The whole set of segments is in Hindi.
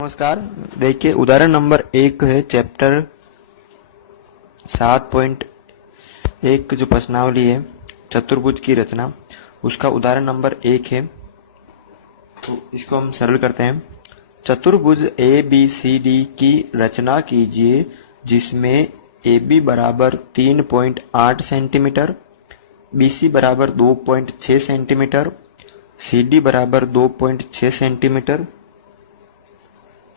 नमस्कार। देखिए उदाहरण नंबर 1 है चैप्टर 7.1 जो प्रश्नावली है चतुर्भुज की रचना, उसका उदाहरण नंबर 1 है। तो इसको हम सरल करते हैं। चतुर्भुज ए बी सी डी की रचना कीजिए जिसमें ए बी बराबर 3.8 सेंटीमीटर, बी सी बराबर 2.6 सेंटीमीटर, सी डी बराबर 2.6 सेंटीमीटर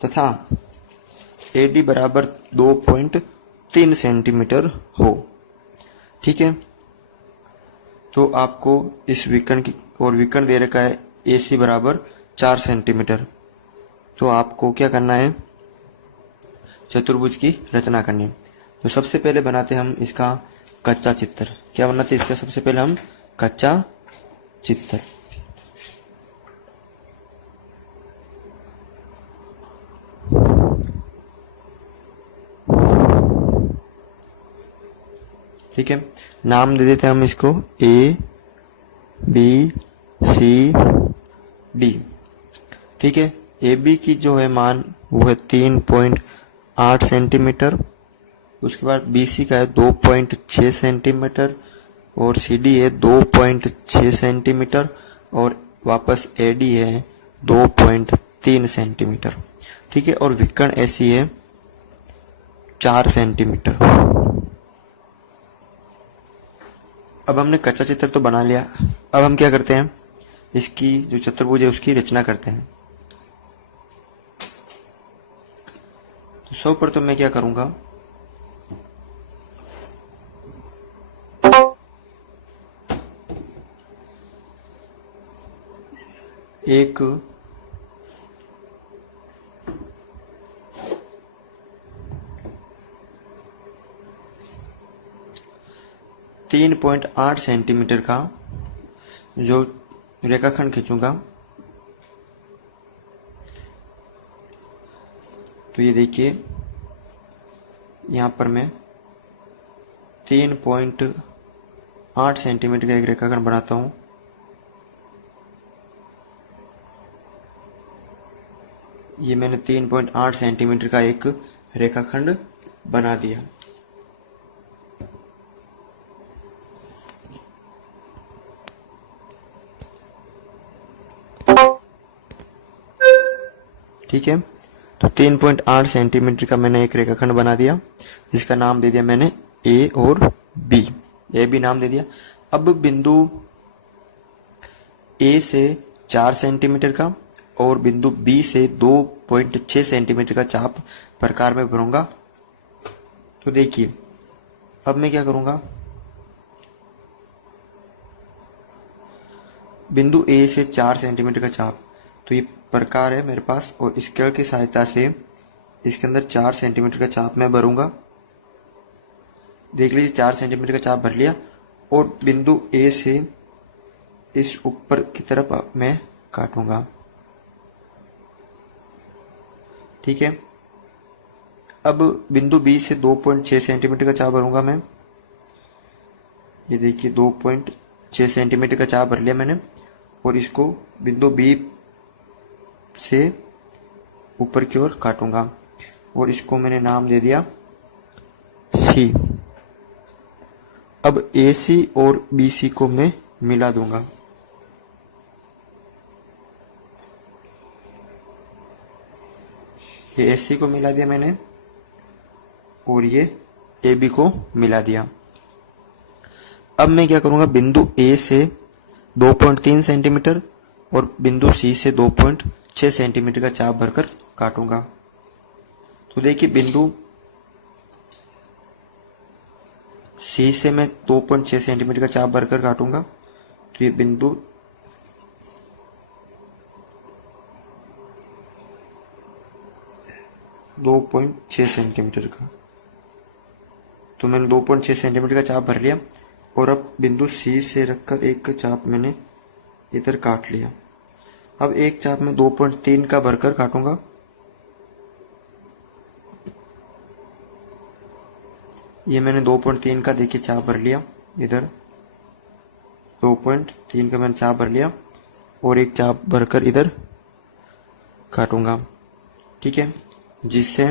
तथा AD बराबर 2.3 सेंटीमीटर हो। ठीक है, तो आपको इस विकर्ण की और विकर्ण दे रखा है AC बराबर 4 सेंटीमीटर। तो आपको क्या करना है, चतुर्भुज की रचना करनी है। तो सबसे पहले बनाते हैं हम इसका कच्चा चित्र। क्या बनाते हैं इसका, सबसे पहले हम कच्चा चित्र। ठीक है, नाम दे देते हैं हम इसको A B C D। ठीक है, ए बी की जो है मान वो है 3.8 सेंटीमीटर, उसके बाद बी सी का है 2.6 सेंटीमीटर और सी डी है 2.6 सेंटीमीटर और वापस ए डी है 2.3 सेंटीमीटर। ठीक है, और विकर्ण ऐसी है 4 सेंटीमीटर। अब हमने कच्चा चित्र तो बना लिया। अब हम क्या करते हैं, इसकी जो चतुर्भुज है उसकी रचना करते हैं। तो सर्वप्रथम मैं क्या करूंगा, एक 3.8 सेंटीमीटर का जो रेखाखंड खींचूंगा। तो ये देखिए यहाँ पर मैं 3.8 सेंटीमीटर का एक रेखाखंड बनाता हूँ। ये मैंने 3.8 सेंटीमीटर का एक रेखाखंड बना दिया। ठीक है, तो 3.8 सेंटीमीटर का मैंने एक रेखाखंड बना दिया, जिसका नाम दे दिया मैंने ए और बी। ए बी नाम दे दिया। अब बिंदु ए से 4 सेंटीमीटर का और बिंदु बी से 2.6 सेंटीमीटर का चाप प्रकार में भरूंगा। तो देखिए अब मैं क्या करूंगा, बिंदु ए से 4 सेंटीमीटर का चाप, तो ये प्रकार है मेरे पास और स्केल की सहायता से इसके अंदर 4 सेंटीमीटर का चाप मैं भरूंगा। देख लीजिए 4 सेंटीमीटर का चाप भर लिया और बिंदु ए से इस ऊपर की तरफ मैं काटूंगा। ठीक है, अब बिंदु बी से 2.6 सेंटीमीटर का चाप भरूंगा मैं। ये देखिए 2.6 सेंटीमीटर का चाप भर लिया मैंने और इसको बिंदु बी से ऊपर की ओर काटूंगा और इसको मैंने नाम दे दिया सी। अब ए सी और बी सी को मैं मिला दूंगा। ये ए सी को मिला दिया मैंने और ये ए बी को मिला दिया। अब मैं क्या करूंगा, बिंदु ए से 2.3 सेंटीमीटर और बिंदु सी से 2.6 सेंटीमीटर का चाप भरकर काटूंगा। तो देखिए बिंदु सी से मैं 2.6 सेंटीमीटर का चाप भरकर काटूंगा। तो ये बिंदु दो 2.6 सेंटीमीटर का, तो मैंने 2.6 सेंटीमीटर का चाप भर लिया और अब बिंदु सी से रखकर एक चाप मैंने इधर काट लिया। अब एक चाप में 2.3 का भरकर काटूंगा। ये मैंने 2.3 का देखिए चाप भर लिया, इधर 2.3 का मैंने चाप भर लिया और एक चाप भरकर इधर काटूंगा। ठीक है, जिससे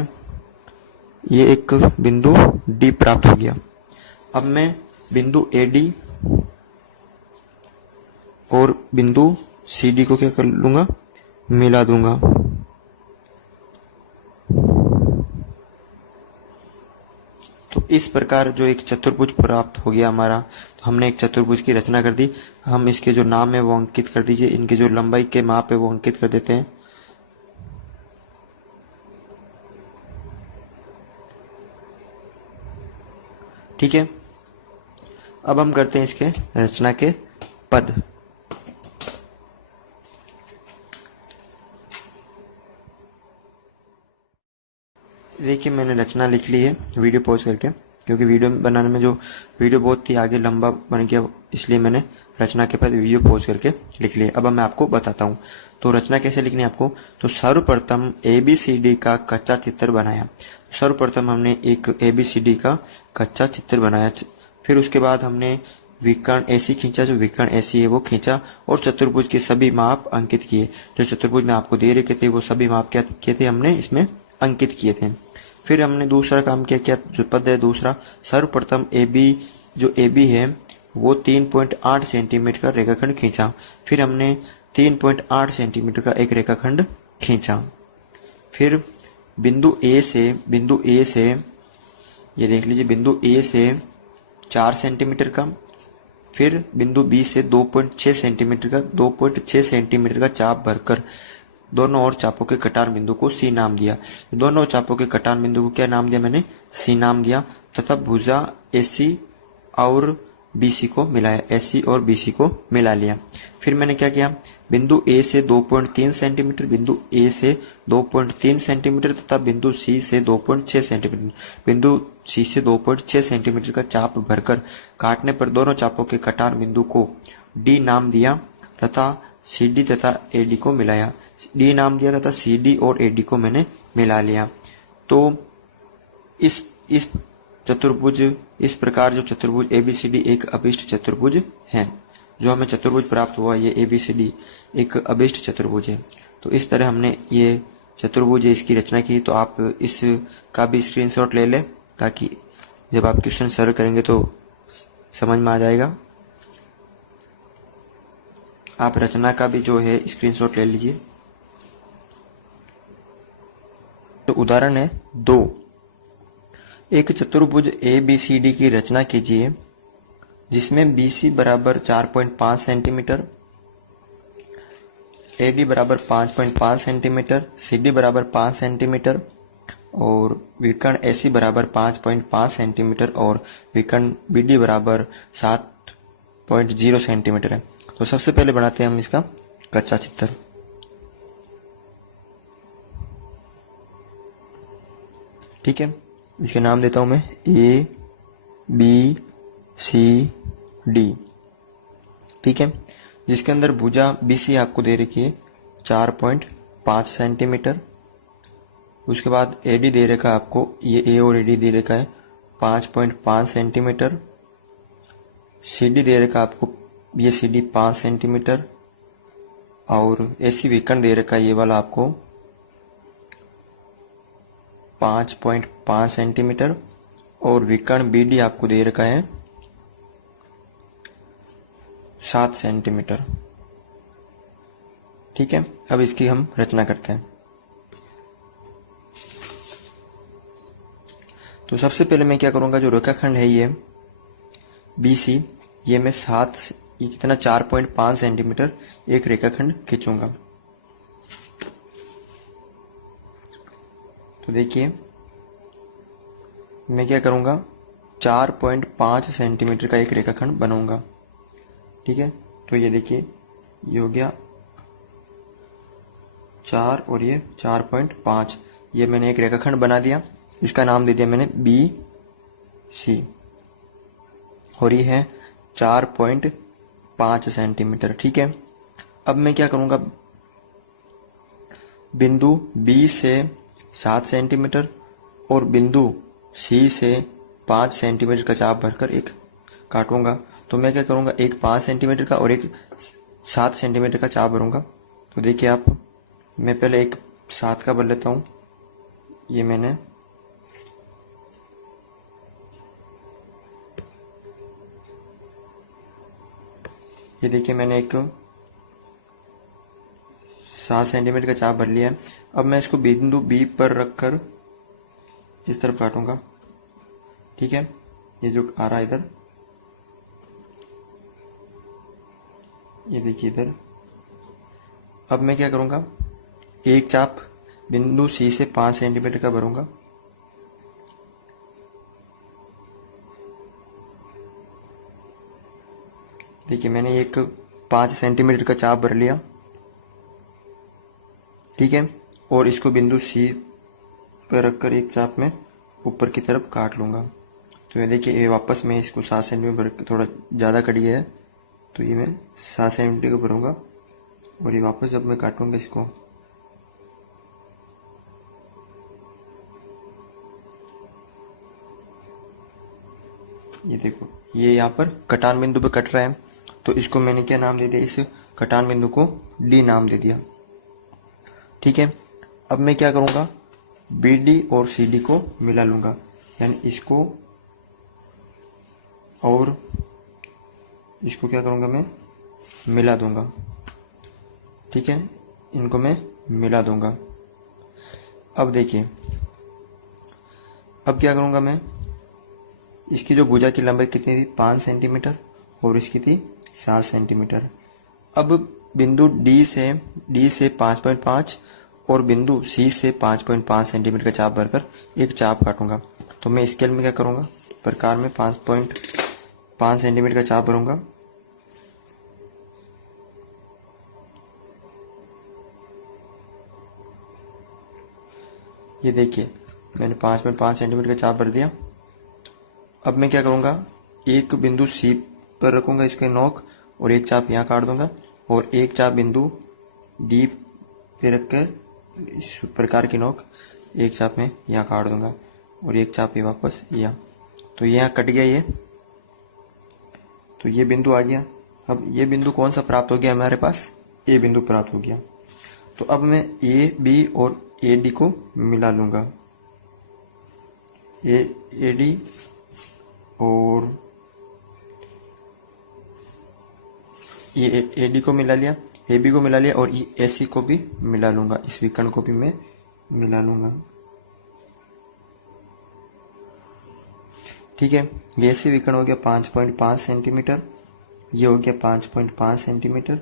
ये एक बिंदु डी प्राप्त हो गया। अब मैं बिंदु ए डी और बिंदु सी डी को क्या कर लूंगा, मिला दूंगा। तो इस प्रकार जो एक चतुर्भुज प्राप्त हो गया हमारा। तो हमने एक चतुर्भुज की रचना कर दी। हम इसके जो नाम है वो अंकित कर दीजिए, इनके जो लंबाई के माप है वो अंकित कर देते हैं। ठीक है, अब हम करते हैं इसके रचना के पद। देखिए मैंने रचना लिख ली है वीडियो पॉज करके, क्योंकि वीडियो बनाने में जो वीडियो बहुत ही आगे लंबा बन गया, इसलिए मैंने रचना के पद वीडियो पॉज करके लिख लिया। अब मैं आपको बताता हूँ तो रचना कैसे लिखनी है आपको। तो सर्वप्रथम ABCD का कच्चा चित्र बनाया। सर्वप्रथम हमने एक ABCD का कच्चा चित्र बनाया। फिर उसके बाद हमने विकर्ण AC खींचा, जो विकर्ण AC है वो खींचा, और चतुर्भुज के सभी माप अंकित किए। जो चतुर्भुज में आपको दे रखे थे वो सभी माप क्या किए थे, हमने इसमें अंकित किए थे। फिर हमने दूसरा काम क्या जो पद है दूसरा, सर्वप्रथम जो AB है वो 3.8 सेंटीमीटर का रेखाखंड खींचा। फिर हमने 3.8 सेंटीमीटर का एक रेखाखंड खींचा। फिर बिंदु ए से ये देख लीजिए, बिंदु ए से 4 सेंटीमीटर का, फिर बिंदु बी से 2.6 सेंटीमीटर का चाप भरकर दोनों और चापों के कटान बिंदु को सी नाम दिया। दोनों चापों के कटान बिंदु को क्या नाम दिया, मैंने सी नाम दिया। तथा भुजा AC और BC को मिलाया, AC और BC को मिला लिया। फिर मैंने क्या किया, बिंदु A से 2.3 सेंटीमीटर, बिंदु A से 2.3 सेंटीमीटर तथा बिंदु C से 2.6 सेंटीमीटर, बिंदु C से 2.6 सेंटीमीटर का चाप भरकर काटने पर दोनों चापों के कटान बिंदु को D नाम दिया तथा CD तथा AD को मिलाया। D नाम दिया तथा CD और AD को मैंने मिला लिया। तो इस चतुर्भुज, इस प्रकार जो चतुर्भुज ABCD एक अभिष्ट चतुर्भुज है। जो हमें चतुर्भुज प्राप्त हुआ ये ABCD एक अभिष्ट चतुर्भुज है। तो इस तरह हमने ये चतुर्भुज इसकी रचना की। तो आप इस का भी स्क्रीनशॉट ले लें, ताकि जब आप क्वेश्चन सॉल्व करेंगे तो समझ में आ जाएगा। आप रचना का भी जो है स्क्रीनशॉट ले लीजिए। तो उदाहरण है 2, एक चतुर्भुज ABCD की रचना कीजिए जिसमें BC बराबर 4.5 सेंटीमीटर, AD बराबर 5.5 सेंटीमीटर, CD बराबर 5 सेंटीमीटर और विकर्ण AC बराबर 5.5 सेंटीमीटर और विकर्ण BD बराबर 7.0 सेंटीमीटर है। तो सबसे पहले बनाते हैं हम इसका कच्चा चित्र। ठीक है, इसके नाम देता हूं मैं ABCD। ठीक है, जिसके अंदर भुजा BC आपको दे रखी है 4.5 सेंटीमीटर। उसके बाद AD दे रखा है आपको, ये A और AD दे रखा है 5.5 सेंटीमीटर। CD दे रखा है आपको, ये CD 5 सेंटीमीटर और AC विकर्ण दे रखा है ये वाला आपको 5.5 सेंटीमीटर और विकर्ण BD आपको दे रखा है 7 सेंटीमीटर। ठीक है, अब इसकी हम रचना करते हैं। तो सबसे पहले मैं क्या करूंगा, जो रेखाखंड है ये BC, ये मैं 4.5 सेंटीमीटर एक रेखाखंड खींचूंगा। तो देखिए मैं क्या करूंगा, 4.5 सेंटीमीटर का एक रेखाखंड बनाऊंगा। ठीक है, तो ये देखिए ये हो गया 4 और ये 4.5, ये मैंने एक रेखाखंड बना दिया। इसका नाम दे दिया मैंने BC और ये है 4.5 सेंटीमीटर। ठीक है, अब मैं क्या करूंगा, बिंदु B से 7 सेंटीमीटर और बिंदु C से 5 सेंटीमीटर का चाप भरकर एक काटूंगा। तो मैं क्या करूंगा, एक 5 सेंटीमीटर का और एक 7 सेंटीमीटर का चाप भरूंगा। तो देखिए आप, मैं पहले एक 7 का भर लेता हूँ ये मैंने ये देखिए मैंने एक 7 सेंटीमीटर का चाप भर लिया है। अब मैं इसको बिंदु बी पर रखकर इस तरफ काटूंगा। ठीक है, ये जो आ रहा है इधर, ये देखिए इधर। अब मैं क्या करूंगा, एक चाप बिंदु सी से 5 सेंटीमीटर का भरूंगा। देखिए मैंने एक 5 सेंटीमीटर का चाप भर लिया। ठीक है, और इसको बिंदु सी पर रखकर एक चाप में ऊपर की तरफ काट लूंगा। तो ये देखिए, ये वापस मैं इसको 7 सेंटीमीटर थोड़ा ज़्यादा कट गया है, तो ये मैं 7 सेंटीमीटर का भरूंगा। और ये वापस जब मैं काटूंगा इसको, ये देखो ये यहाँ पर कटान बिंदु पे कट रहा है, तो इसको मैंने क्या नाम दे दिया, इस कटान बिंदु को डी नाम दे दिया। ठीक है, अब मैं क्या करूँगा, बी डी और सी डी को मिला लूँगा, यानी इसको और इसको क्या करूँगा, मैं मिला दूंगा। ठीक है, इनको मैं मिला दूंगा। अब देखिए, अब क्या करूँगा मैं, इसकी जो भुजा की लंबाई कितनी थी, 5 सेंटीमीटर, और इसकी थी 7 सेंटीमीटर। अब बिंदु डी से 5.5 और बिंदु सी से 5.5 सेंटीमीटर का चाप भरकर एक चाप काटूंगा। तो मैं स्केल में क्या करूँगा, प्रकार में 5.5 सेंटीमीटर का चाप भरूंगा। ये देखिए मैंने 5.5 सेंटीमीटर का चाप भर दिया। अब मैं क्या करूँगा, एक बिंदु सी पर रखूँगा इसके नोक, और एक चाप यहाँ काट दूंगा, और एक चाप बिंदु डी पे रखकर इस प्रकार की नोक एक चाप में यहाँ काट दूंगा, और एक चाप ये वापस यहाँ। तो यहाँ कट गया ये, तो ये बिंदु आ गया। अब ये बिंदु कौन सा प्राप्त हो गया हमारे पास, ए बिंदु प्राप्त हो गया। तो अब मैं ए बी और ए डी को मिला लूँगा, ए डी और ये ए डी को मिला लिया, ए बी को मिला लिया, और ये ए सी को भी मिला लूँगा, इस विकर्ण को भी मैं मिला लूँगा। ठीक है, ये सी विकर्ण हो गया 5.5 सेंटीमीटर, ये हो गया 5.5 सेंटीमीटर।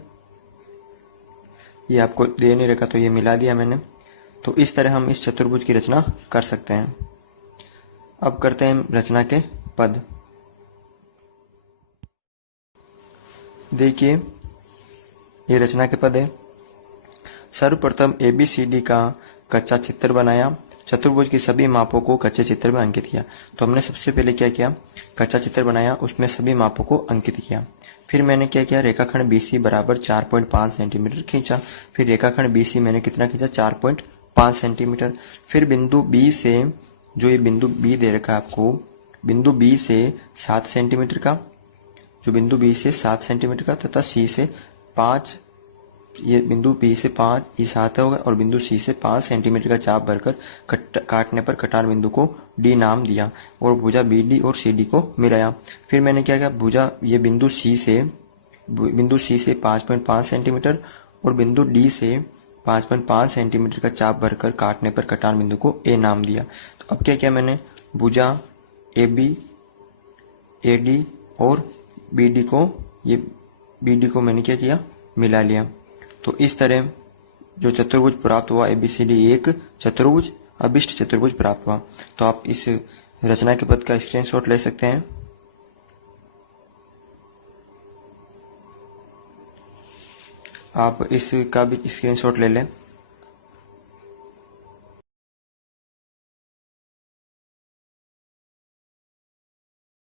ये आपको दे नहीं रखा तो ये मिला दिया मैंने। तो इस तरह हम इस चतुर्भुज की रचना कर सकते हैं। अब करते हैं रचना के पद। देखिए ये रचना के पद है। सर्वप्रथम ABCD का कच्चा चित्र बनाया, चतुर्भुज की सभी मापों को कच्चे चित्र में अंकित किया। तो हमने सबसे पहले क्या किया, कच्चा चित्र बनाया, उसमें सभी मापों को अंकित किया। फिर मैंने क्या किया, रेखाखंड BC बराबर 4.5 सेंटीमीटर खींचा। फिर रेखाखंड BC मैंने कितना खींचा, 4.5 सेंटीमीटर। फिर बिंदु B से, जो ये बिंदु B दे रखा है आपको, बिंदु B से 7 सेंटीमीटर का, जो बिंदु B से 7 सेंटीमीटर का, तथा C से 5, ये बिंदु B से 5, ये 7 होगा, और बिंदु C से 5 सेंटीमीटर का चाप भरकर काटने पर कटान बिंदु को D नाम दिया, और भुजा BD और CD को मिलाया। फिर मैंने क्या किया, भुजा ये बिंदु C से 5.5 सेंटीमीटर और बिंदु D से 5.5 सेंटीमीटर का चाप भरकर काटने पर कटान बिंदु को A नाम दिया। तो अब क्या किया मैंने, भुजा AB, AD और BD को, ये BD को मैंने क्या किया, मिला लिया। तो इस तरह जो चतुर्भुज प्राप्त हुआ ABCD, एक चतुर्भुज, अभिष्ट चतुर्भुज प्राप्त हुआ। तो आप इस रचना के पद का स्क्रीनशॉट ले सकते हैं। आप इसका भी स्क्रीनशॉट ले लें।